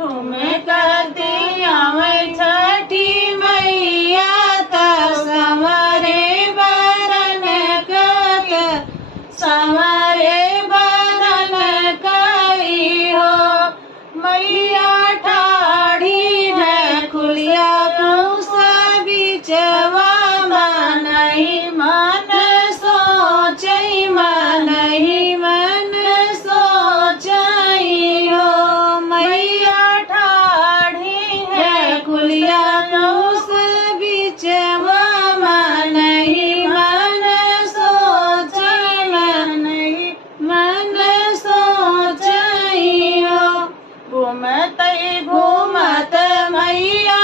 ठुमकती आवे छठी मैया त संवरे बरन कत संवरे बरन कई हो मैया ठाड़ी है खुलिया कुस बिचवा मनहि मन सोचई मनहि मन सोचई हो मैया ठाड़ी है खुलिया कुस बिचवा मनहि मन सोचई मनहि मन सोचई हो घूमत घूमत मैया